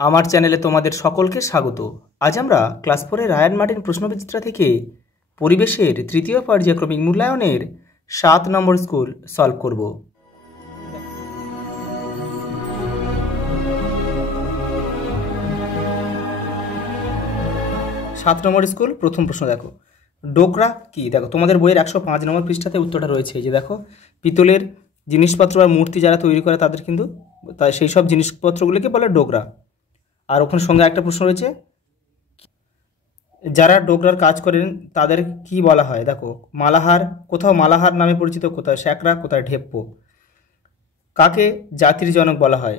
আমার চ্যানেলে তোমাদের সকলকে স্বাগত। আজ আমরা ক্লাস 4 রায়ান মার্টিন প্রশ্নবিচিত্রা থেকে পরিবেশের তৃতীয় পর্যায়ক্রমিক মূল্যায়নের 7 নম্বর স্কুল সলভ করব। 7 নম্বর স্কুল প্রথম প্রশ্ন দেখো, ডোকরা কি? দেখো তোমাদের বইয়ের 105 নম্বর পৃষ্ঠাতে উত্তরটা রয়েছে। এই যে দেখো, পিতলের জিনিসপত্র বা মূর্তি যারা তৈরি করে তাদের কিন্তু সেই সব জিনিসপত্রগুলিকে বলে ডোকরা। আর ওখানে সঙ্গে একটা প্রশ্ন রয়েছে, যারা ডোকরার কাজ করেন তাদের কি বলা হয়? দেখো, মালাহার, কোথাও মালাহার নামে পরিচিত, কোথায় শ্যাকরা, কোথায় ঢেপ্পো। কাকে জাতির জনক বলা হয়?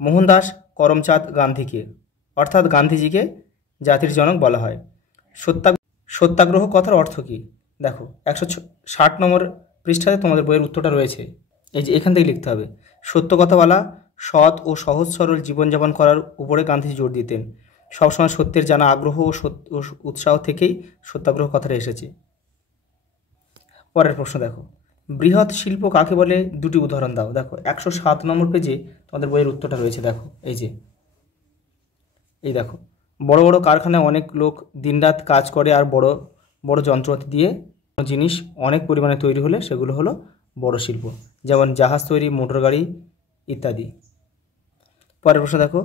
মোহনদাস করমচাঁদ গান্ধীকে, অর্থাৎ গান্ধীজিকে জাতির জনক বলা হয়। সত্যাগ্রহ কথার অর্থ কী? দেখো 160 নম্বর পৃষ্ঠাতে তোমাদের বইয়ের উত্তরটা রয়েছে। এই যে এখান থেকে লিখতে হবে, সত্য কথা বলা, সৎ ও সহজ সরল জীবনযাপন করার উপরে গান্ধীজি জোর দিতেন। সবসময় সত্যের জানা আগ্রহ ও উৎসাহ থেকেই সত্যাগ্রহ কথাটা এসেছে। পরের প্রশ্ন দেখো, বৃহৎ শিল্প কাকে বলে? দুটি উদাহরণ দাও। দেখো 107 নম্বর পেজে তোমাদের বইয়ের উত্তরটা রয়েছে। দেখো এই দেখো, বড় বড় কারখানায় অনেক লোক দিনরাত কাজ করে আর বড় বড় যন্ত্রপাতি দিয়ে জিনিস অনেক পরিমাণে তৈরি হলে সেগুলো হলো বড় শিল্প, যেমন জাহাজ তৈরি, মোটর গাড়ি ইত্যাদি। পরের প্রশ্ন দেখো,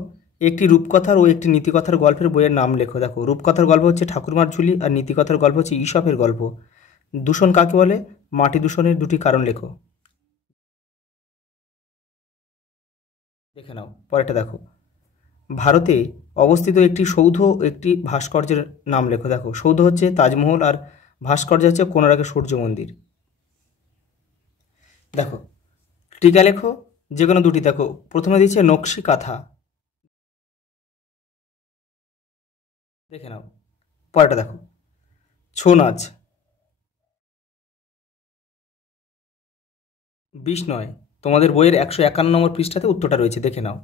একটি রূপকথার ও একটি নীতিকথার গল্পের বইয়ের নাম লেখো। দেখো, রূপকথার গল্প হচ্ছে ঠাকুরমার ঝুলি আর নীতিকথার গল্প হচ্ছে ঈশপের গল্প। দূষণ কাকে বলে? মাটি দূষণের দুটি কারণ লেখো। দেখে নাও পরেরটা দেখো, ভারতে অবস্থিত একটি সৌধ একটি ভাস্কর্যের নাম লেখো। দেখো, সৌধ হচ্ছে তাজমহল আর ভাস্কর্য হচ্ছে কোণার্কের সূর্য মন্দির। দেখো টিকা লেখো যে কোনো দুটি। দেখো প্রথমে দিচ্ছে নকশি কাঁথা, দেখে নাও। পরেরটা দেখো, ছৌ নাচ। বিষ্ণয়, তোমাদের বইয়ের 151 নম্বর পৃষ্ঠাতে উত্তরটা রয়েছে, দেখে নাও।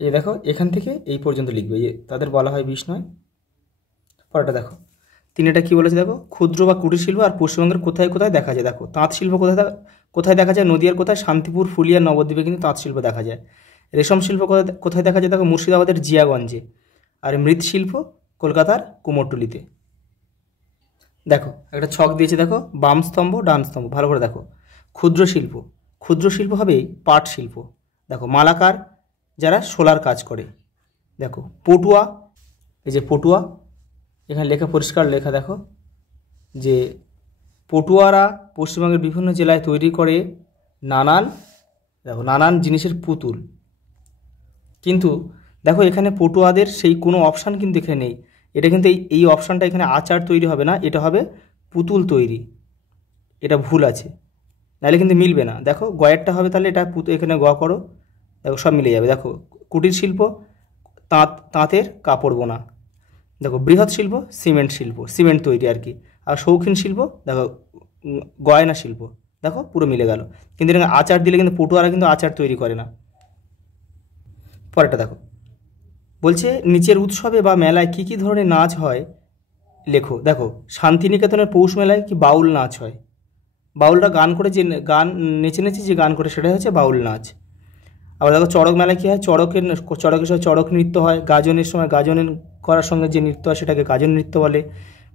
এই দেখো এখান থেকে এই পর্যন্ত লিখবে, তাদের বলা হয় বিষ্ণয়। পরেরটা দেখো, তিনটা কী বলেছে? দেখো, ক্ষুদ্র বা কুটির শিল্প আর পশ্চিমবঙ্গের কোথায় কোথায় দেখা যায়। দেখো, তাঁত শিল্প কোথায় দেখা যায়? নদীয়ার কোথায়? শান্তিপুর, ফুলিয়া, নবদ্বীপে কিন্তু তাঁত শিল্প দেখা যায়। রেশম শিল্প কোথায় দেখা যায়? দেখো, মুর্শিদাবাদের জিয়াগঞ্জে। আর মৃৎশিল্প কলকাতার কুমোরটুলিতে। দেখো একটা ছক দিয়েছে, দেখো বাম স্তম্ভ ডান স্তম্ভ, ভালো করে দেখো। ক্ষুদ্র শিল্প হবে পাট শিল্প। দেখো, মালাকার যারা শোলার কাজ করে। দেখো, পটুয়া, এই যে পটুয়া, এখানে লেখা পরিষ্কার লেখা, দেখো যে পটুয়ারা পশ্চিমবঙ্গের বিভিন্ন জেলায় তৈরি করে নানান জিনিসের পুতুল। কিন্তু দেখো এখানে পটুয়াদের সেই কোনো অপশান কিন্তু এখানে নেই। এটা কিন্তু এই অপশানটা এখানে আচার তৈরি হবে না, এটা হবে পুতুল তৈরি। এটা ভুল আছে, নাহলে কিন্তু মিলবে না। দেখো গয়েরটা হবে, তাহলে এটা এখানে গ করো, দেখো সব মিলে যাবে। দেখো, কুটির শিল্প তাঁতের কাপড় বোনা। দেখো, বৃহৎ শিল্প সিমেন্ট তৈরি আর কি। আর শৌখিন শিল্প দেখো গয়না শিল্প। দেখো পুরো মিলে গেল। কিন্তু এখানে আচার দিলে কিন্তু পটুয়ারা কিন্তু আচার তৈরি করে না। পরেরটা দেখো, বলছে নিচের উৎসবে বা মেলায় কী কী ধরনের নাচ হয় লেখো। দেখো, শান্তিনিকেতনের পৌষ মেলায় কি বাউল নাচ হয়? বাউলরা গান নেচে যে গান করে সেটাই হচ্ছে বাউল নাচ। আবার দেখো, চড়ক মেলায় কী হয়? চড়কের সময় চড়ক নৃত্য হয়। গাজনের সময় গাজন করার সঙ্গে যে নৃত্য হয় সেটাকে গাজন নৃত্য বলে।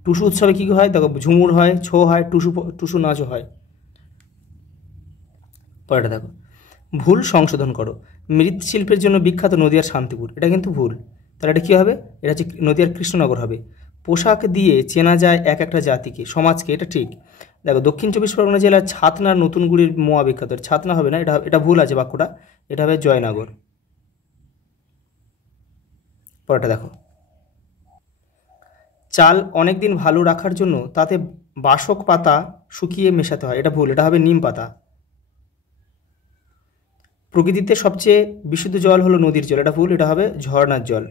টুসু উৎসবে কী হয়? দেখো, ঝুমুর হয়, ছৌ হয়, টুসু নাচও হয়। পরেরটা দেখো, ভুল সংশোধন করো। মৃৎশিল্পের জন্য বিখ্যাত নদিয়ার শান্তিপুর, এটা কিন্তু ভুল। তাহলে এটা কী হবে? এটা হচ্ছে নদিয়ার কৃষ্ণনগর হবে। পোশাক দিয়ে চেনা যায় এক একটা জাতিকে, সমাজকে, এটা ঠিক। দেখো, দক্ষিণ 24 পরগনা জেলার ছাতনার নতুনগুড়ির মোয়া বিখ্যাত। ছাতনা হবে না, এটা ভুল আছে বাক্যটা, এটা হবে জয়নগর। পরেরটা দেখো, চাল অনেক দিন ভালো রাখার জন্য তাতে বাসক পাতা শুকিয়ে মেশাতে হয়, এটা ভুল, এটা হবে নিম পাতা। প্রকৃতিতে সবচেয়ে বিশুদ্ধ জল হলো নদীর জল, এটা ভুল, এটা হবে ঝর্ণার জল।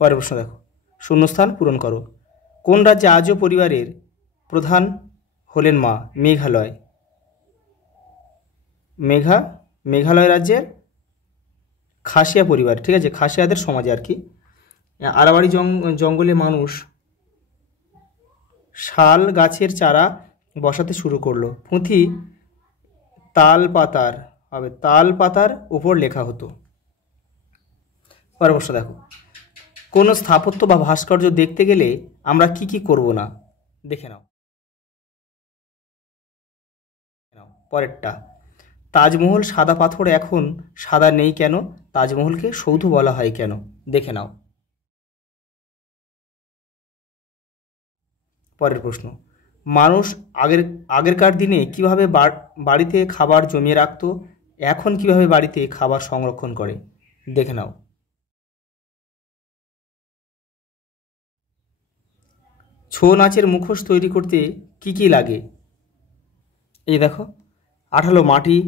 পরের প্রশ্ন দেখো, শূন্যস্থান পূরণ করো। কোন রাজ্যে আজও পরিবারের প্রধান হলেন মা? মেঘালয়। মেঘালয় রাজ্যের খাসিয়া পরিবার, ঠিক আছে, খাসিয়াদের সমাজে আর কি। আরাবাড়ি জঙ্গলে মানুষ শাল গাছের চারা বসাতে শুরু করলো। পুঁথি তাল পাতার হবে তাল পাতার উপর লেখা হতো। পরের প্রশ্ন দেখো, কোনো স্থাপত্য বা ভাস্কর্য দেখতে গেলে আমরা কি কি করব না, দেখে নাও। পরেরটা, তাজমহল সাদা পাথর এখন সাদা নেই কেন, তাজমহলকে সৌধ বলা হয় কেন, দেখে নাও। পরের প্রশ্ন, মানুষ আগেরকার দিনে কিভাবে বাড়িতে খাবার জমিয়ে রাখতো, এখন কিভাবে বাড়িতে খাবার সংরক্ষণ করে, দেখে নাও। ছৌ নাচের মুখোশ তৈরি করতে কি কি লাগে, এই দেখো, আঠালো মাটি,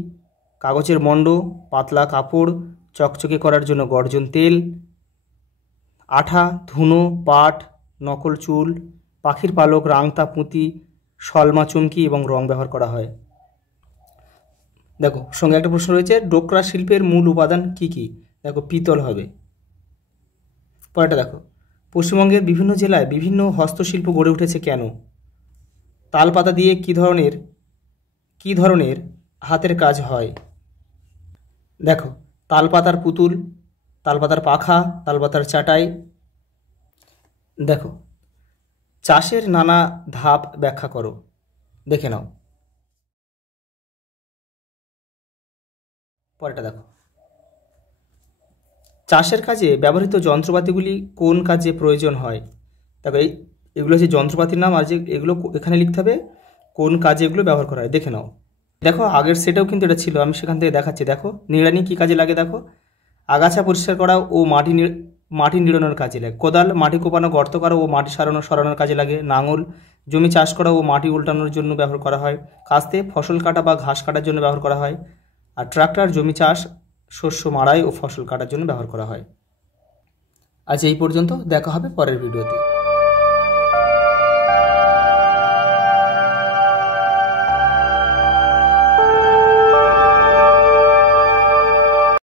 কাগজের মণ্ড, পাতলা কাপড়, চকচকে করার জন্য গর্জন তেল, আঠা, ধুনো, পাট, নকল চুল, পাখির পালক, রাংতা পুঁতি, শলমা চুমকি এবং রং ব্যবহার করা হয়। দেখো সঙ্গে একটা প্রশ্ন রয়েছে, ডোকরা শিল্পের মূল উপাদান কি কি, দেখো পিতল হবে। পরেরটা দেখো, পশ্চিমবঙ্গের বিভিন্ন জেলায় বিভিন্ন হস্তশিল্প গড়ে উঠেছে কেন, তালপাতা দিয়ে কি ধরনের হাতের কাজ হয়, দেখো তালপাতার পুতুল, তালপাতার পাখা, তালপাতার চাটাই। দেখো চাষের নানা ধাপ ব্যাখ্যা করো, দেখে নাও। পরেরটা দেখো, চাষের কাজে ব্যবহৃত যন্ত্রপাতিগুলি কোন কাজে প্রয়োজন হয়, দেখো এগুলো হচ্ছে যন্ত্রপাতির নাম, আর যে এগুলো এখানে লিখতে হবে কোন কাজে এগুলো ব্যবহার করা হয়, দেখে নাও। দেখো আগের সেটাও কিন্তু এটা ছিল, আমি সেখান থেকে দেখাচ্ছি। দেখো নিড়ানি কী কাজে লাগে, দেখো আগাছা পরিষ্কার করা ও মাটি নিড়ানোর কাজে লাগে। কোদাল মাটি কোপানো, গর্ত করা ও মাটি সরানোর কাজে লাগে। নাঙল জমি চাষ করা ও মাটি উল্টানোর জন্য ব্যবহার করা হয়। কাস্তে ফসল কাটা বা ঘাস কাটার জন্য ব্যবহার করা হয়। আর ট্রাক্টর জমি চাষ, শস্য মাড়াই ও ফসল কাটার জন্য ব্যবহার করা হয়। আজ এই পর্যন্ত, দেখা হবে পরের ভিডিওতে।